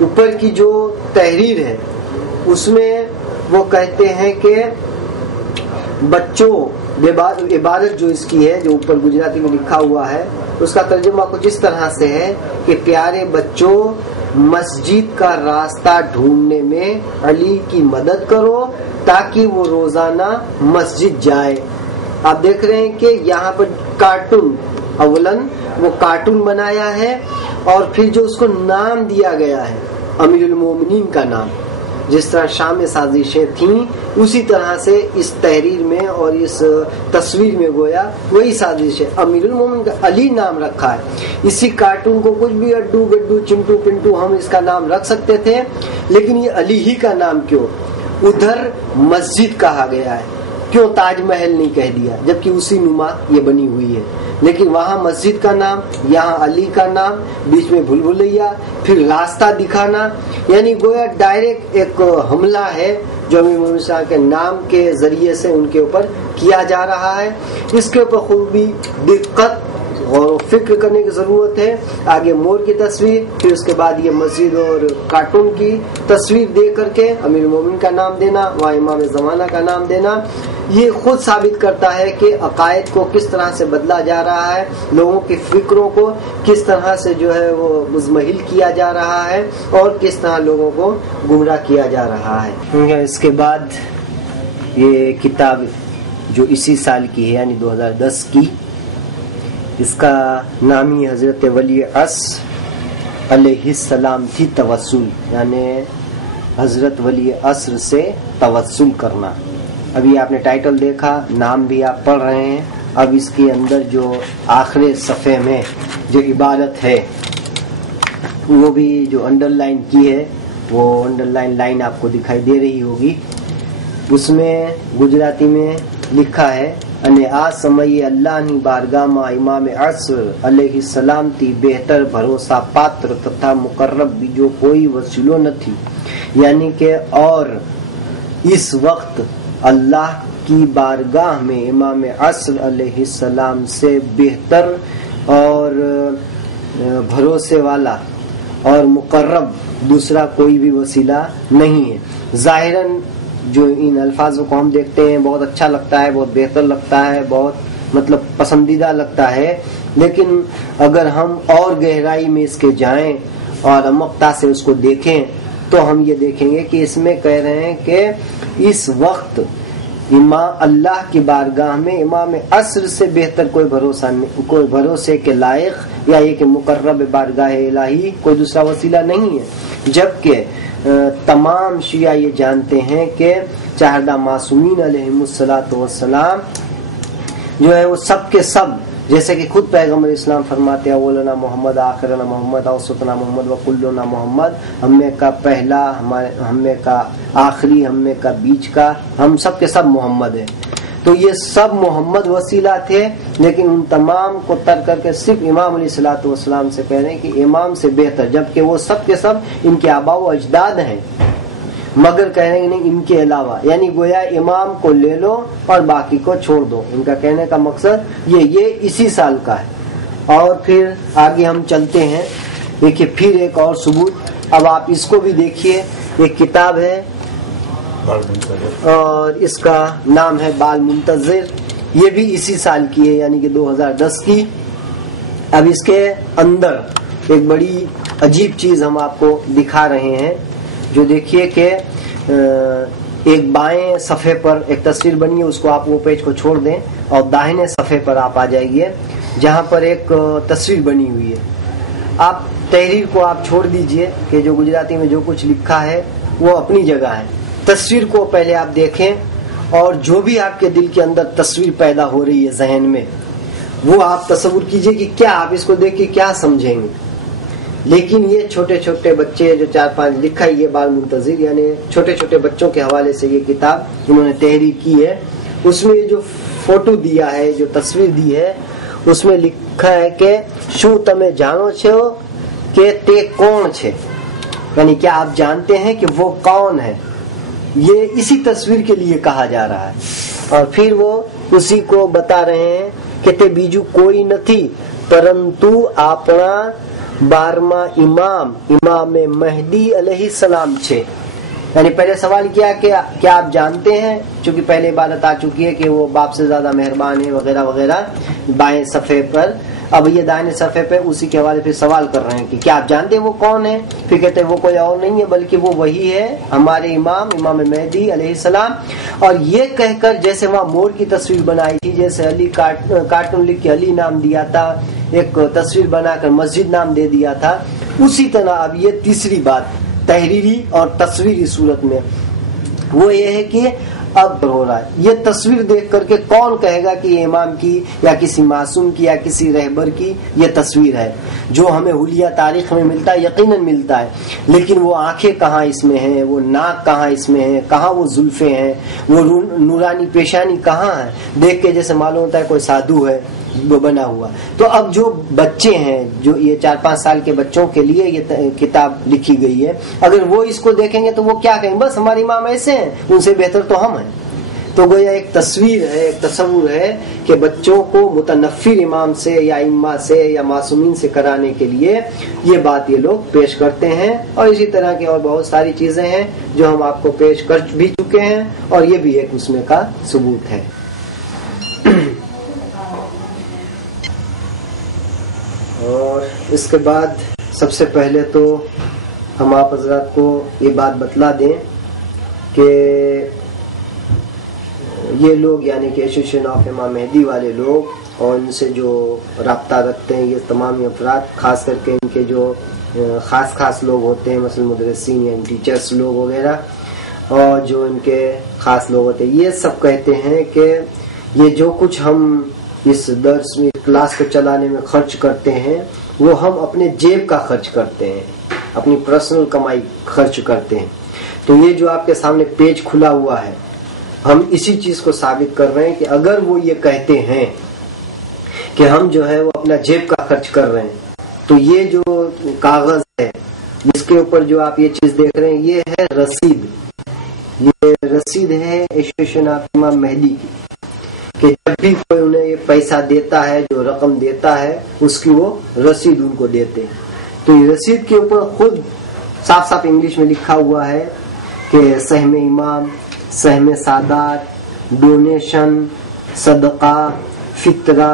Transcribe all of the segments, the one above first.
اوپر کی جو تحریر ہے اس میں وہ کہتے ہیں کہ بچوں عبادت جو اس کی ہے جو اوپر گجراتی میں لکھا ہوا ہے اس کا ترجمہ کچھ اس طرح سے ہے کہ پیارے بچوں مسجد کا راستہ ڈھونڈنے میں علی کی مدد کرو تاکہ وہ روزانہ مسجد جائے. آپ دیکھ رہے ہیں کہ یہاں پر کارٹون اولن وہ کارٹون بنایا ہے اور پھر جو اس کو نام دیا گیا ہے امیر المومنین کا نام، جس طرح شام میں سازشیں تھیں اسی طرح سے اس تحریر میں اور اس تصویر میں گویا وہی سازش ہے. امیر المومنین کا علی نام رکھا ہے. اسی کارٹون کو کچھ بھی اڈو گڈو چنٹو پنٹو ہم اس کا نام رکھ سکتے تھے، لیکن یہ علی ہی کا نام کیوں؟ ادھر مسجد کہا گیا ہے، کیوں تاج محل نہیں کہہ دیا جبکہ اسی نما یہ بنی ہوئی ہے؟ لیکن وہاں مسجد کا نام، یہاں علی کا نام، بیچ میں بھول بھلیا، پھر راستہ دکھانا، یعنی گویا ڈائریکٹ ایک حملہ ہے جو امیر مومنین صاحب کے نام کے ذریعے سے ان کے اوپر کیا جا رہا ہے. اس کے اوپر خوبی دقت اور فکر کرنے کی ضرورت ہے. آگے مور کی تصویر، پھر اس کے بعد یہ مسجد اور کارٹون کی تصویر دے کر کے امیر المومنین کا نام دینا، وہاں امام زمانہ کا نام دینا، یہ خود ثابت کرتا ہے کہ عقائد کو کس طرح سے بدلا جا رہا ہے، لوگوں کی فکروں کو کس طرح سے جو ہے وہ مزمحل کیا جا رہا ہے اور کس طرح لوگوں کو گمراہ کیا جا رہا ہے. اس کے بعد یہ کتاب جو اسی سال کی ہے یعنی 2010 کی، اس کا نام ہی حضرت ولی عصر علیہ السلام تھی توسل، یعنی حضرت ولی عصر سے توسل کرنا. ابھی آپ نے ٹائٹل دیکھا، نام بھی آپ پڑھ رہے ہیں. اب اس کے اندر جو آخری صفحے میں جو عبادت ہے وہ بھی جو انڈر لائن کی ہے وہ انڈر لائن آپ کو دکھائی دے رہی ہوگی. اس میں گجراتی میں لکھا ہے અને આ સમયે અલ્લાહની બારગાહમાં ઇમામ અસર અલૈહિ સલામથી બહેતર ભરોસા પાત્ર તથા મુકર્રબ બીજો કોઈ વસીલો નથી. یعنی کہ اور اس وقت اللہ کی بارگاہ میں امام عصر علیہ السلام سے بہتر اور بھروسے والا اور مقرب دوسرا کوئی بھی وسیلہ نہیں ہے. ظاہراً جو ان الفاظوں کو ہم دیکھتے ہیں بہت اچھا لگتا ہے، بہت بہتر لگتا ہے، بہت مطلب پسندیدہ لگتا ہے، لیکن اگر ہم اور گہرائی میں اس کے جائیں اور عمقتا سے اس کو دیکھیں تو ہم یہ دیکھیں گے کہ اس میں کہہ رہے ہیں کہ اس وقت اللہ کی بارگاہ میں امام عصر سے بہتر کوئی بھروسہ نہیں، کوئی بھروسے کے لائق یا یہ کہ مقرب بارگاہ الہی کوئی دوسرا وسیلہ نہیں ہے. جبکہ تمام شیعہ یہ جانتے ہیں کہ چہردہ معصومین علیہم الصلاۃ والسلام جو ہے وہ سب کے سب، جیسے کہ خود پیغمبر اسلام فرماتے ہیں اولنا محمد آخرنا محمد اوسطنا محمد وکلنا محمد، ہم میں کا پہلا، ہم میں کا آخری، ہم میں کا بیچ کا، ہم سب کے سب محمد ہیں. تو یہ سب محمد وسیلہ تھے، لیکن ان تمام کو ترک کر کے صرف امام علیہ الصلوۃ والسلام سے کہہ رہے ہیں کہ امام سے بہتر، جبکہ وہ سب کے سب ان کے آباء و اجداد ہیں، مگر کہہ رہے ہیں نہیں ان کے علاوہ، یعنی گویا امام کو لے لو اور باقی کو چھوڑ دو. ان کا کہنے کا مقصد یہ اسی سال کا ہے. اور پھر آگے ہم چلتے ہیں. دیکھیے پھر ایک اور ثبوت، اب آپ اس کو بھی دیکھیے. ایک کتاب ہے اور اس کا نام ہے بال منتظر، یہ بھی اسی سال کی ہے یعنی کہ 2010 کی. اب اس کے اندر ایک بڑی عجیب چیز ہم آپ کو دکھا رہے ہیں، جو دیکھیے کہ ایک بائیں صفحے پر ایک تصویر بنی ہے، اس کو آپ وہ پیج کو چھوڑ دیں اور داہنے صفحے پر آپ آ جائیے جہاں پر ایک تصویر بنی ہوئی ہے. آپ تحریر کو آپ چھوڑ دیجئے کہ جو گجراتی میں جو کچھ لکھا ہے وہ اپنی جگہ ہے. تصویر کو پہلے آپ دیکھیں اور جو بھی آپ کے دل کے اندر تصویر پیدا ہو رہی ہے ذہن میں وہ آپ تصور کیجئے کہ کیا آپ اس کو دیکھ کے کیا سمجھیں گے. لیکن یہ چھوٹے چھوٹے بچے جو 4-5 لکھا ہے، یہ بال منتظر یعنی چھوٹے چھوٹے بچوں کے حوالے سے یہ کتاب انہوں نے تحریر کی ہے. اس میں جو فوٹو دیا ہے، جو تصویر دی ہے، اس میں لکھا ہے کہ شو تمہیں جانو چھو کہ تے کون چھے، یعنی کیا آپ جانتے ہیں کہ وہ کون ہے. یہ اسی تصویر کے لیے کہا جا رہا ہے. اور پھر وہ اسی کو بتا رہے ہیں کہ تے بیجو کوئی نتھی پرنتو اپنا 12واں امام امام مہدی علیہ السلام چھے. یعنی پہلے سوال کیا کہ کیا آپ جانتے ہیں، چونکہ پہلے عبادت آ چکی ہے کہ وہ باپ سے زیادہ مہربان ہے وغیرہ وغیرہ بائیں صفحے پر. اب یہ دائیں صفحے پہ اسی کے حوالے پھر سوال کر رہے ہیں کہ کیا آپ جانتے ہیں وہ کون ہے؟ پھر کہتے ہیں وہ کوئی اور نہیں ہے بلکہ وہ وہی ہے ہمارے امام مہدی علیہ السلام. اور یہ کہہ کر جیسے وہاں مور کی تصویر بنائی تھی، جیسے علی کارٹون لکھ کے علی نام دیا تھا، ایک تصویر بنا کر مسجد نام دے دیا تھا، اسی طرح اب یہ تیسری بات تحریری اور تصویری صورت میں وہ یہ ہے کہ اب ہو رہا ہے. یہ تصویر دیکھ کر کے کون کہے گا کہ یہ امام کی یا کسی معصوم کی یا کسی رہبر کی یہ تصویر ہے؟ جو ہمیں حلیہ تاریخ میں ملتا ہے یقیناً ملتا ہے، لیکن وہ آنکھیں کہاں اس میں ہیں، وہ ناک کہاں اس میں ہے، کہاں وہ زلفیں ہیں، وہ نورانی پیشانی کہاں ہے؟ دیکھ کے جیسے معلوم ہوتا ہے کوئی سادھو ہے وہ بنا ہوا. تو اب جو بچے ہیں، جو یہ 4-5 سال کے بچوں کے لیے یہ کتاب لکھی گئی ہے، اگر وہ اس کو دیکھیں گے تو وہ کیا کہیں؟ بس ہمارے امام ایسے ہیں، ان سے بہتر تو ہم ہیں. تو گویا ایک تصویر ہے، ایک تصور ہے کہ بچوں کو متنفر امام سے یا امام سے یا معصومین سے کرانے کے لیے یہ بات یہ لوگ پیش کرتے ہیں. اور اسی طرح کی اور بہت ساری چیزیں ہیں جو ہم آپ کو پیش کر بھی چکے ہیں، اور یہ بھی ایک اس میں کا ثبوت ہے. اور اس کے بعد سب سے پہلے تو ہم آپ حضرات کو یہ بات بتلا دیں کہ یہ لوگ یعنی کہ ایسوسیشن آف امام مہدی والے لوگ اور ان سے جو رابطہ رکھتے ہیں، یہ تمام افراد، خاص کر کے ان کے جو خاص لوگ ہوتے ہیں، مثلا مدرسین یا ٹیچرز لوگ وغیرہ، اور جو ان کے خاص لوگ ہوتے ہیں، یہ سب کہتے ہیں کہ یہ جو کچھ ہم اس درس میں کلاس کو چلانے میں خرچ کرتے ہیں وہ ہم اپنے جیب کا خرچ کرتے ہیں، اپنی پرسنل کمائی خرچ کرتے ہیں. تو یہ جو آپ کے سامنے پیج کھلا ہوا ہے، ہم اسی چیز کو ثابت کر رہے ہیں کہ اگر وہ یہ کہتے ہیں کہ ہم جو ہے وہ اپنا جیب کا خرچ کر رہے ہیں، تو یہ جو کاغذ ہے جس کے اوپر جو آپ یہ چیز دیکھ رہے ہیں، یہ ہے رسید. یہ رسید ہے ایسوسیشن آف امام مہدی کی، کہ جب بھی کوئی انہیں یہ پیسہ دیتا ہے، جو رقم دیتا ہے، اس کی وہ رسید ان کو دیتے ہیں. تو یہ رسید کے اوپر خود صاف انگلش میں لکھا ہوا ہے کہ سہم امام، سہم سادات، ڈونیشن، صدقہ، فطرہ،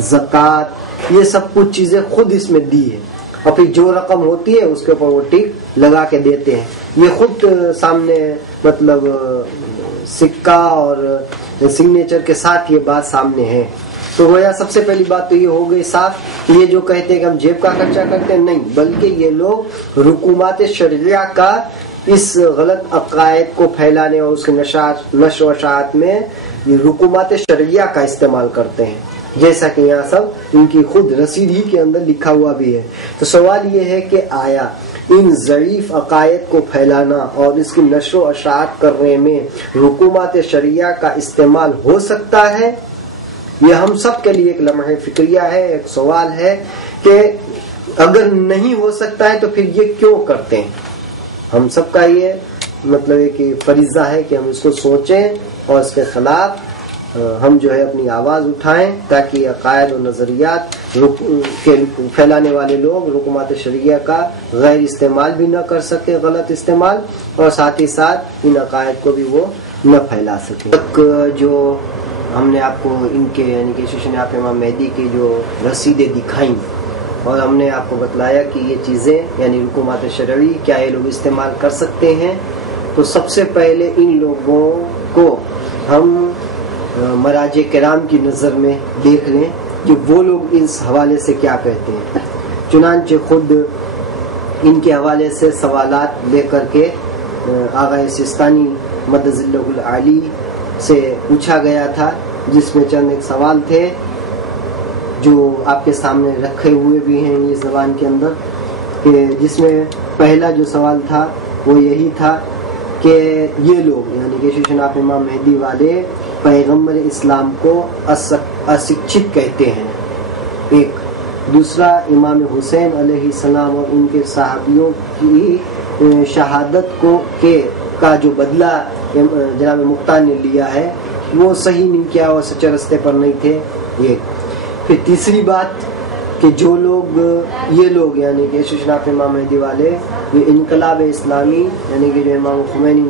زکوٰۃ، یہ سب کچھ چیزیں خود اس میں دی ہے. اور پھر جو رقم ہوتی ہے اس کے اوپر وہ ٹک لگا کے دیتے ہیں. یہ خود سامنے مطلب سکہ اور سگنیچر کے ساتھ یہ بات سامنے ہے. تو گویا سب سے پہلی بات تو یہ ہو گئی صاف کہ یہ جو کہتے ہیں کہ ہم جیب کا خرچہ کرتے ہیں، نہیں، بلکہ یہ لوگ رکومات شرعیہ کا اس غلط عقائد کو پھیلانے اور اس کے نشر و اشاعت میں رکومات شرعیہ کا استعمال کرتے ہیں، جیسا کہ یہاں سب ان کی خود رسید ہی کے اندر لکھا ہوا بھی ہے. تو سوال یہ ہے کہ آیا ان ضعیف عقائد کو پھیلانا اور اس کی نشر و اشاعت کرنے میں حکومت شرعیہ کا استعمال ہو سکتا ہے؟ یہ ہم سب کے لیے ایک لمحہ فکریہ ہے، ایک سوال ہے کہ اگر نہیں ہو سکتا ہے تو پھر یہ کیوں کرتے ہیں؟ ہم سب کا یہ مطلب ہے کہ فریضہ ہے کہ ہم اس کو سوچیں اور اس کے خلاف ہم جو ہے اپنی آواز اٹھائیں، تاکہ عقائد و نظریات پھیلانے والے لوگ حکومت شرعیہ کا غیر استعمال بھی نہ کر سکے، غلط استعمال، اور ساتھ ہی ساتھ ان عقائد کو بھی وہ نہ پھیلا سکے. جو ہم نے آپ کو ان کے یعنی کہ ایسوسیشن آف امام مہدی کی جو رسیدیں دکھائیں اور ہم نے آپ کو بتلایا کہ یہ چیزیں یعنی حکومت شرعی کیا یہ لوگ استعمال کر سکتے ہیں، تو سب سے پہلے ان لوگوں کو ہم مراجع کرام کی نظر میں دیکھ لیں کہ وہ لوگ اس حوالے سے کیا کہتے ہیں. چنانچہ خود ان کے حوالے سے سوالات لے کر کے آغا سستانی مدد ذلہ العالی سے پوچھا گیا تھا، جس میں چند ایک سوال تھے جو آپ کے سامنے رکھے ہوئے بھی ہیں اس زبان کے اندر، کہ جس میں پہلا جو سوال تھا وہ یہی تھا کہ یہ لوگ یعنی کہ ایسوسیشن آف امام مہدی والے پیغمبر اسلام کو اسکچت کہتے ہیں. ایک دوسرا، امام حسین علیہ السلام اور ان کے صحابیوں کی شہادت کا جو بدلہ جناب مختار نے لیا ہے وہ صحیح نہیں کیا اور سچے رستے پر نہیں تھے. یہ پھر تیسری بات کہ جو لوگ یہ لوگ یعنی کہ شناخت امام مہدی والے، یہ انقلاب اسلامی یعنی کہ جو امام خمینی